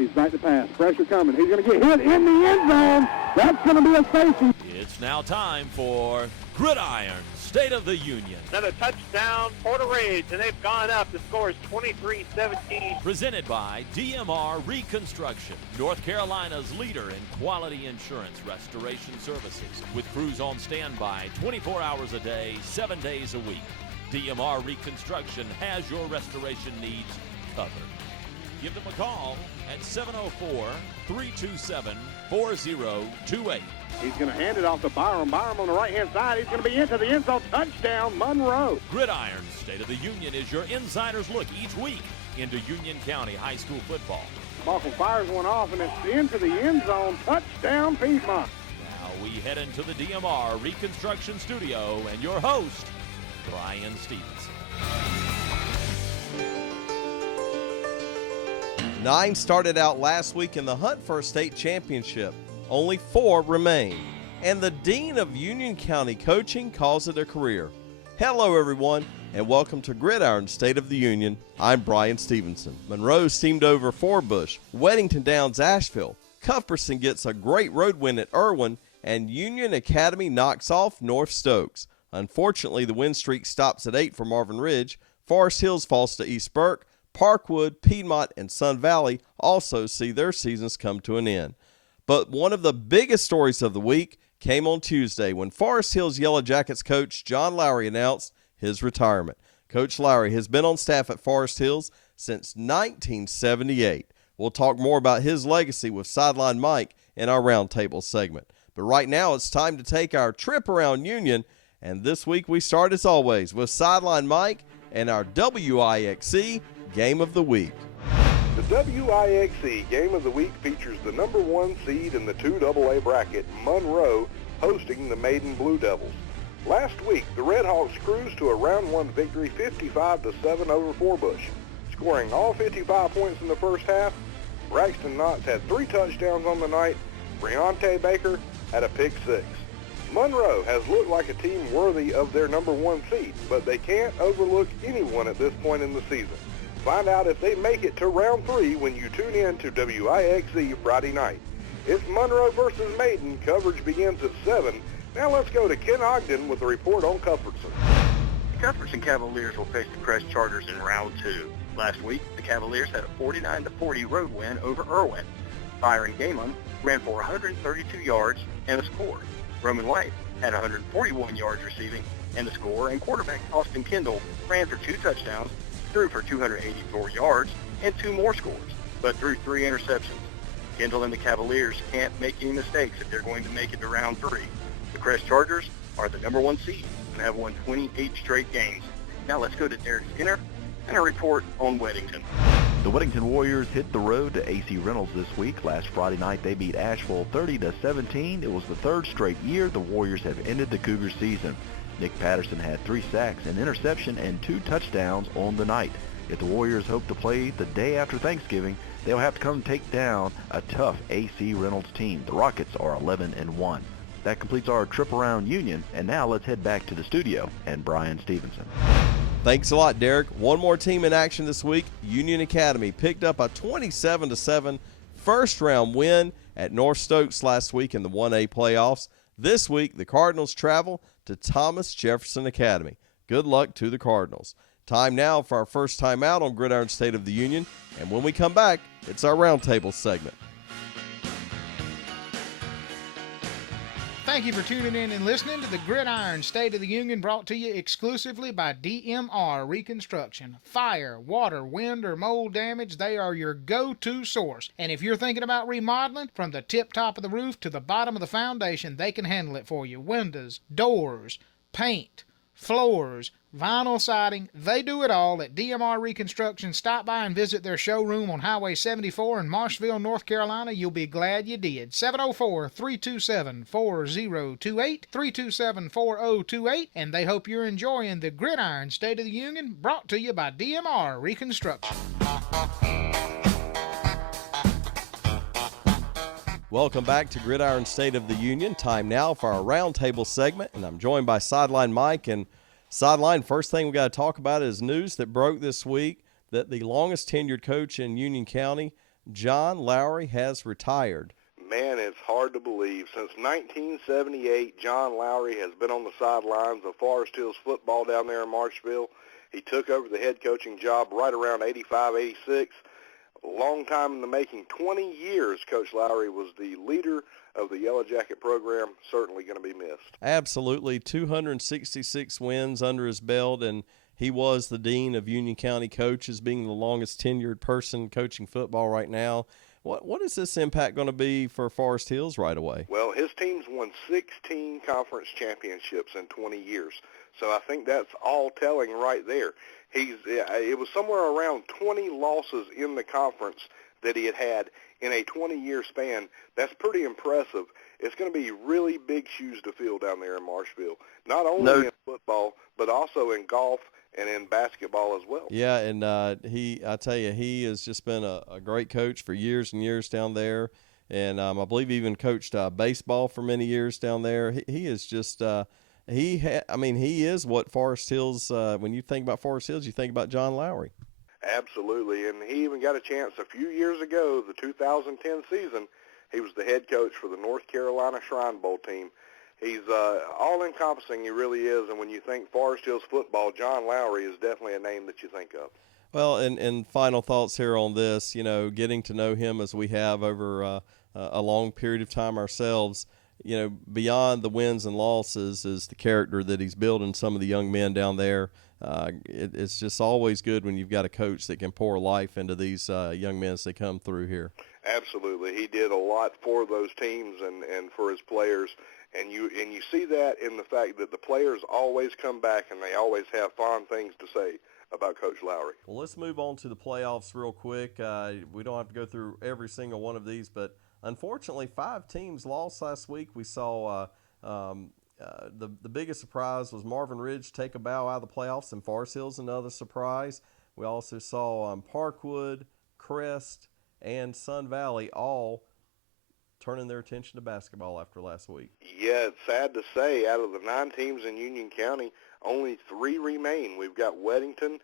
He's back to pass. Pressure coming. He's going to get hit in the end zone. That's going to be a safety. It's now time for Gridiron State of the Union. Another touchdown, Porter Ridge, and they've gone up. The score is 23-17. Presented by DMR Reconstruction, North Carolina's leader in quality insurance restoration services, with crews on standby 24 hours a day, 7 days a week. DMR Reconstruction has your restoration needs covered. Give them a call at 704-327-4028. He's going to hand it off to Byram. Byram on the right-hand side. He's going to be into the end zone. Touchdown, Monroe. Gridiron State of the Union is your insider's look each week into Union County High School football. Malcolm fires one off, and it's into the end zone. Touchdown, Piedmont. Now we head into the DMR Reconstruction Studio and your host, Brian Stevenson. 9 started out last week in the hunt for a state championship. Only 4 remain. And the Dean of Union County Coaching calls it a career. Hello, everyone, and welcome to Gridiron State of the Union. I'm Brian Stevenson. Monroe steamed over Forbush. Weddington downs Asheville. Cuthbertson gets a great road win at Irwin. And Union Academy knocks off North Stokes. Unfortunately, the win streak stops at 8 for Marvin Ridge. Forest Hills falls to East Burke. Parkwood, Piedmont, and Sun Valley also see their seasons come to an end. But one of the biggest stories of the week came on Tuesday when Forest Hills Yellow Jackets coach John Lowry announced his retirement. Coach Lowry has been on staff at Forest Hills since 1978. We'll talk more about his legacy with Sideline Mike in our roundtable segment. But right now it's time to take our trip around Union, and this week we start as always with Sideline Mike and our WIXC Game of the Week. The WIXC Game of the Week features the number 1 seed in the 2AA bracket, Monroe, hosting the Maiden Blue Devils. Last week, the Red Hawks cruised to a round 1 victory 55-7 over Forbush. Scoring all 55 points in the first half, Braxton Knotts had 3 touchdowns on the night. Breonte Baker had a pick 6. Monroe has looked like a team worthy of their number 1 seed, but they can't overlook anyone at this point in the season. Find out if they make it to round 3 when you tune in to WIXC Friday night. It's Monroe versus Maiden. Coverage begins at 7. Now let's go to Ken Ogden with a report on Cuthbertson. The Cuthbertson Cavaliers will face the Crest Chargers in round 2. Last week, the Cavaliers had a 49-40 road win over Irwin. Byron Gaiman ran for 132 yards and a score. Roman White had 141 yards receiving and a score, and quarterback Austin Kendall ran for 2 touchdowns, threw for 284 yards, and 2 more scores, but threw 3 interceptions. Kendall and the Cavaliers can't make any mistakes if they're going to make it to round 3. The Crest Chargers are the number 1 seed and have won 28 straight games. Now let's go to Derek Skinner and a report on Weddington. The Weddington Warriors hit the road to AC Reynolds this week. Last Friday night, they beat Asheville 30-17. It was the 3rd straight year the Warriors have ended the Cougar season. Nick Patterson had 3 sacks, an interception, and 2 touchdowns on the night. If the Warriors hope to play the day after Thanksgiving, they'll have to come take down a tough AC Reynolds team. The Rockets are 11-1. That completes our trip around Union, and now let's head back to the studio and Brian Stevenson. Thanks a lot, Derek. One more team in action this week. Union Academy picked up a 27-7 first-round win at North Stokes last week in the 1A playoffs. This week, the Cardinals travel to Thomas Jefferson Academy. Good luck to the Cardinals. Time now for our first time out on Gridiron State of the Union, and when we come back, it's our roundtable segment. Thank you for tuning in and listening to the Gridiron State of the Union, brought to you exclusively by DMR Reconstruction. Fire, water, wind, or mold damage, they are your go-to source. And if you're thinking about remodeling, from the tip top of the roof to the bottom of the foundation, they can handle it for you. Windows, doors, paint, floors, vinyl siding, they do it all at DMR Reconstruction. Stop by and visit their showroom on Highway 74 in Marshville, North Carolina. You'll be glad you did. 704-327-4028, 327-4028, and they hope you're enjoying the Gridiron State of the Union, brought to you by DMR Reconstruction. Welcome back to Gridiron State of the Union. Time now for our roundtable segment, and I'm joined by Sideline Mike. And Sideline, first thing we got to talk about is news that broke this week that the longest tenured coach in Union County, John Lowry has retired. Man, it's hard to believe. Since 1978, John Lowry has been on the sidelines of Forest Hills football down there in Marshville. He took over the head coaching job right around 85, 86. A long time in the making. 20 years Coach Lowry was the leader of the Yellow Jacket program. Certainly going to be missed. Absolutely. 266 wins under his belt, and he was the dean of Union County coaches, being the longest tenured person coaching football right now. What is this impact going to be for Forest Hills right away? Well, his team's won 16 conference championships in 20 years. So I think that's all telling right there. It was somewhere around 20 losses in the conference that he had in a 20-year span. That's pretty impressive. It's going to be really big shoes to fill down there in Marshville, not only in football, but also in golf and in basketball as well. Yeah, and I tell you, he has just been a great coach for years and years down there. And I believe he even coached baseball for many years down there. He is just he is what Forest Hills, when you think about Forest Hills, you think about John Lowry. Absolutely, and he even got a chance a few years ago, the 2010 season. He was the head coach for the North Carolina Shrine Bowl team. He's all-encompassing, he really is, and when you think Forest Hills football, John Lowry is definitely a name that you think of. Well, and final thoughts here on this, getting to know him as we have over a long period of time ourselves, beyond the wins and losses is the character that he's building some of the young men down there. It's just always good when you've got a coach that can pour life into these young men as they come through here. Absolutely. He did a lot for those teams and for his players. And you see that in the fact that the players always come back and they always have fond things to say about Coach Lowry. Well, let's move on to the playoffs real quick. We don't have to go through every single one of these, but unfortunately 5 teams lost last week. We saw the biggest surprise was Marvin Ridge take a bow out of the playoffs, and Forest Hills another surprise. We also saw Parkwood, Crest, and Sun Valley all turning their attention to basketball after last week. Yeah, it's sad to say, out of the 9 teams in Union County, only 3 remain. We've got Weddington,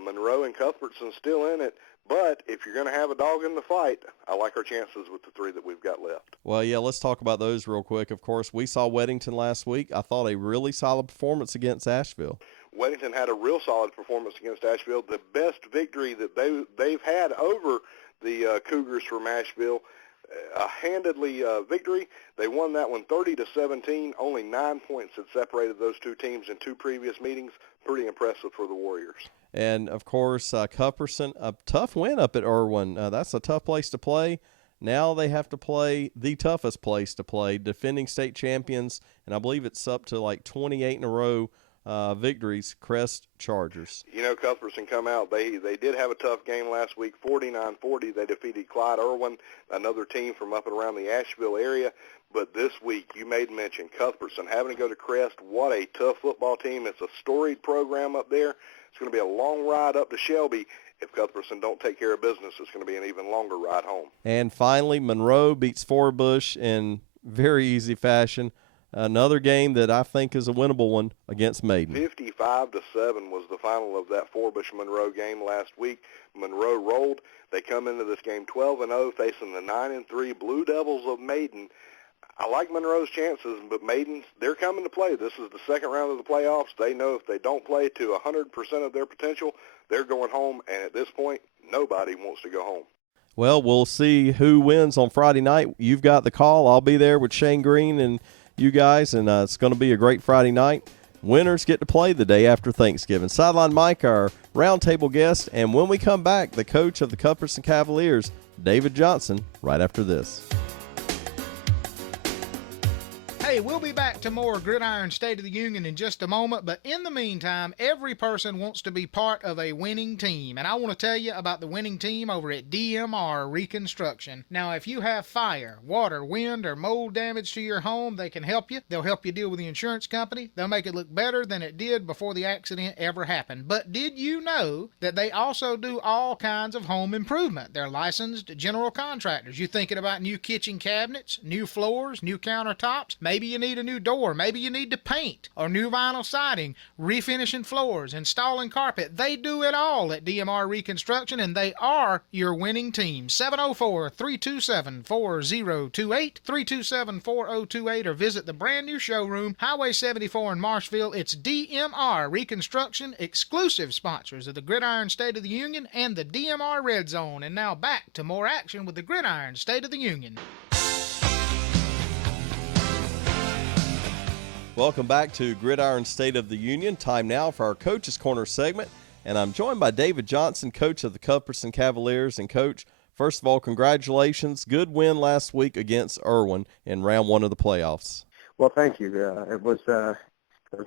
Monroe, and Cuthbertson still in it. But if you're going to have a dog in the fight, I like our chances with the 3 that we've got left. Well, yeah, let's talk about those real quick. Of course, we saw Weddington last week. I thought a really solid performance against Asheville. Weddington had a real solid performance against Asheville, the best victory that they've had over the Cougars from Asheville. A handedly victory. They won that one 30-17. Only 9 points had separated those 2 teams in 2 previous meetings. Pretty impressive for the Warriors. And, of course, Cuthbertson, a tough win up at Irwin. That's a tough place to play. Now they have to play the toughest place to play, defending state champions, and I believe it's up to like 28 in a row victories, Crest Chargers. Cuthbertson come out. They did have a tough game last week, 49-40. They defeated Clyde Irwin, another team from up and around the Asheville area. But this week, you made mention, Cuthbertson having to go to Crest. What a tough football team. It's a storied program up there. It's going to be a long ride up to Shelby. If Cuthbertson don't take care of business, it's going to be an even longer ride home. And finally, Monroe beats Forbush in very easy fashion. Another game that I think is a winnable one against Maiden. 55-7 was the final of that Forbush-Monroe game last week. Monroe rolled. They come into this game 12-0, facing the 9-3 Blue Devils of Maiden. I like Monroe's chances, but Maiden, they're coming to play. This is the second round of the playoffs. They know if they don't play to 100% of their potential, they're going home, and at this point, nobody wants to go home. Well, we'll see who wins on Friday night. You've got the call. I'll be there with Shane Green and you guys, and it's going to be a great Friday night. Winners get to play the day after Thanksgiving. Sideline Mike, our roundtable guest, and when we come back, the coach of the Cuthbertson Cavaliers, David Johnson, right after this. Hey, we'll be back to more Gridiron State of the Union in just a moment, but in the meantime, every person wants to be part of a winning team, and I want to tell you about the winning team over at DMR Reconstruction. Now, if you have fire, water, wind, or mold damage to your home, they can help you. They'll help you deal with the insurance company. They'll make it look better than it did before the accident ever happened. But did you know that they also do all kinds of home improvement? They're licensed general contractors. You thinking about new kitchen cabinets, new floors, new countertops, maybe Maybe you need a new door. Maybe you need to paint or new vinyl siding, refinishing floors, installing carpet. They do it all at DMR Reconstruction, and they are your winning team. 704-327-4028, 327-4028, or visit the brand new showroom, Highway 74 in Marshville. It's DMR Reconstruction, exclusive sponsors of the Gridiron State of the Union and the DMR Red Zone. And now back to more action with the Gridiron State of the Union. Welcome back to Gridiron State of the Union. Time now for our Coach's Corner segment. And I'm joined by David Johnson, coach of the Cuthbertson Cavaliers. And, Coach, first of all, congratulations. Good win last week against Irwin in round one of the playoffs. Well, thank you. It was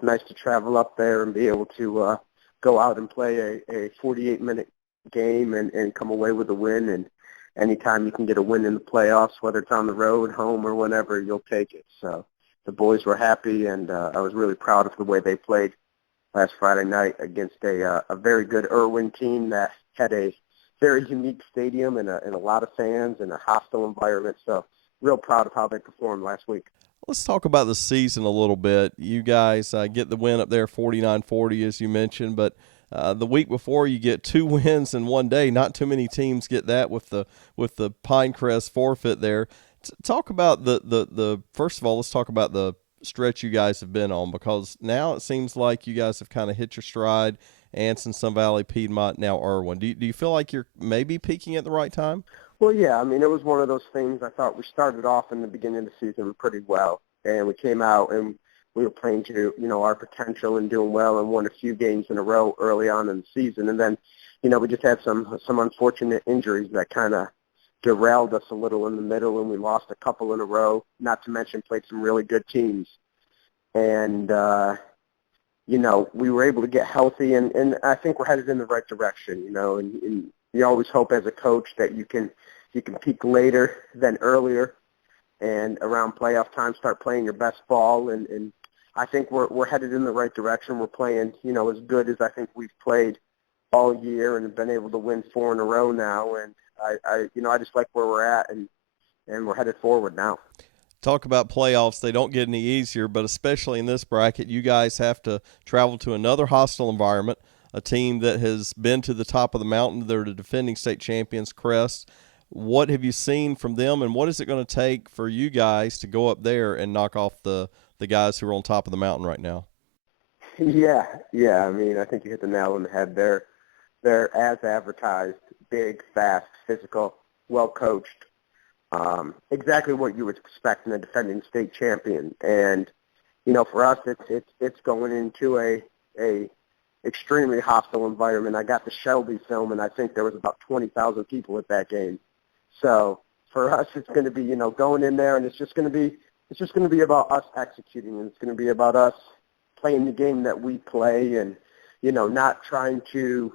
nice to travel up there and be able to go out and play a 48-minute game and come away with a win. And anytime you can get a win in the playoffs, whether it's on the road, home, or whenever, you'll take it. So the boys were happy, and I was really proud of the way they played last Friday night against a very good Irwin team that had a very unique stadium and a lot of fans and a hostile environment. So real proud of how they performed last week. Let's talk about the season a little bit. You guys get the win up there, 49-40, as you mentioned, but the week before you get 2 wins in one day. Not too many teams get that with the Pinecrest forfeit there. Talk about the first of all, let's talk about the stretch you guys have been on, because now it seems like you guys have kind of hit your stride. Anson, Sun Valley, Piedmont, now Irwin. Do you feel like you're maybe peaking at the right time? Well, yeah. I mean, it was one of those things. I thought we started off in the beginning of the season pretty well, and we came out and we were playing to, our potential and doing well and won a few games in a row early on in the season. And then, we just had some unfortunate injuries that kind of derailed us a little in the middle, and we lost a couple in a row, not to mention played some really good teams. And, we were able to get healthy, and I think we're headed in the right direction, and you always hope as a coach that you can peak later than earlier, and around playoff time start playing your best ball, and I think we're headed in the right direction. We're playing, as good as I think we've played all year, and have been able to win 4 in a row now, and I just like where we're at, and we're headed forward now. Talk about playoffs. They don't get any easier, but especially in this bracket, you guys have to travel to another hostile environment, a team that has been to the top of the mountain. They're the defending state champions, Crest. What have you seen from them, and what is it going to take for you guys to go up there and knock off the guys who are on top of the mountain right now? Yeah. I mean, I think you hit the nail on the head. They're as advertised, big, fast, physical, well-coached. Exactly what you would expect in a defending state champion. And, for us, it's going into a extremely hostile environment. I got the Shelby film, and I think there was about 20,000 people at that game. So for us, it's going to be, going in there, and it's just going to be about us executing, and it's going to be about us playing the game that we play, and, not trying to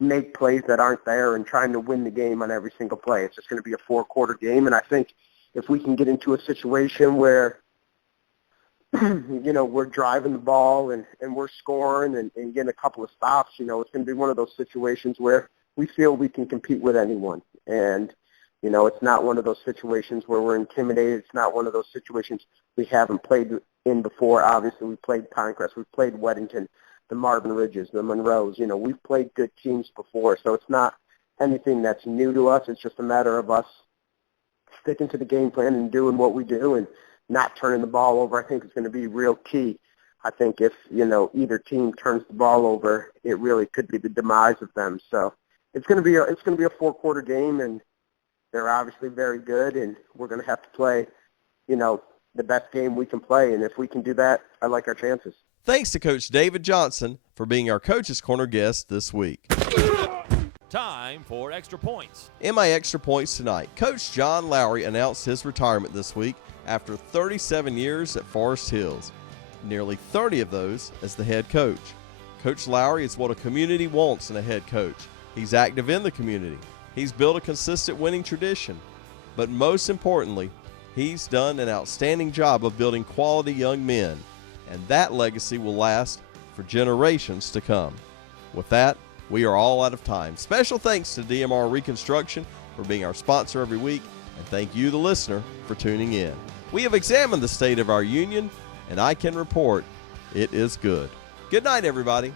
make plays that aren't there and trying to win the game on every single play. It's just going to be a 4-quarter game, and I think if we can get into a situation where, we're driving the ball and we're scoring and getting a couple of stops, it's going to be one of those situations where we feel we can compete with anyone. And, it's not one of those situations where we're intimidated. It's not one of those situations we haven't played in before. Obviously, we played Pinecrest. We've played Weddington, the Marvin Ridges, the Monroes. We've played good teams before, so it's not anything that's new to us. It's just a matter of us sticking to the game plan and doing what we do and not turning the ball over. I think it's going to be real key. I think if, either team turns the ball over, it really could be the demise of them. So it's going to be a 4-quarter game, and they're obviously very good, and we're going to have to play, the best game we can play. And if we can do that, I like our chances. Thanks to Coach David Johnson for being our Coach's Corner guest this week. Time for Extra Points. In my Extra Points tonight, Coach John Lowry announced his retirement this week after 37 years at Forest Hills, nearly 30 of those as the head coach. Coach Lowry is what a community wants in a head coach. He's active in the community. He's built a consistent winning tradition. But most importantly, he's done an outstanding job of building quality young men, and that legacy will last for generations to come. With that, we are all out of time. Special thanks to DMR Reconstruction for being our sponsor every week, and thank you, the listener, for tuning in. We have examined the state of our union, and I can report it is good. Good night, everybody.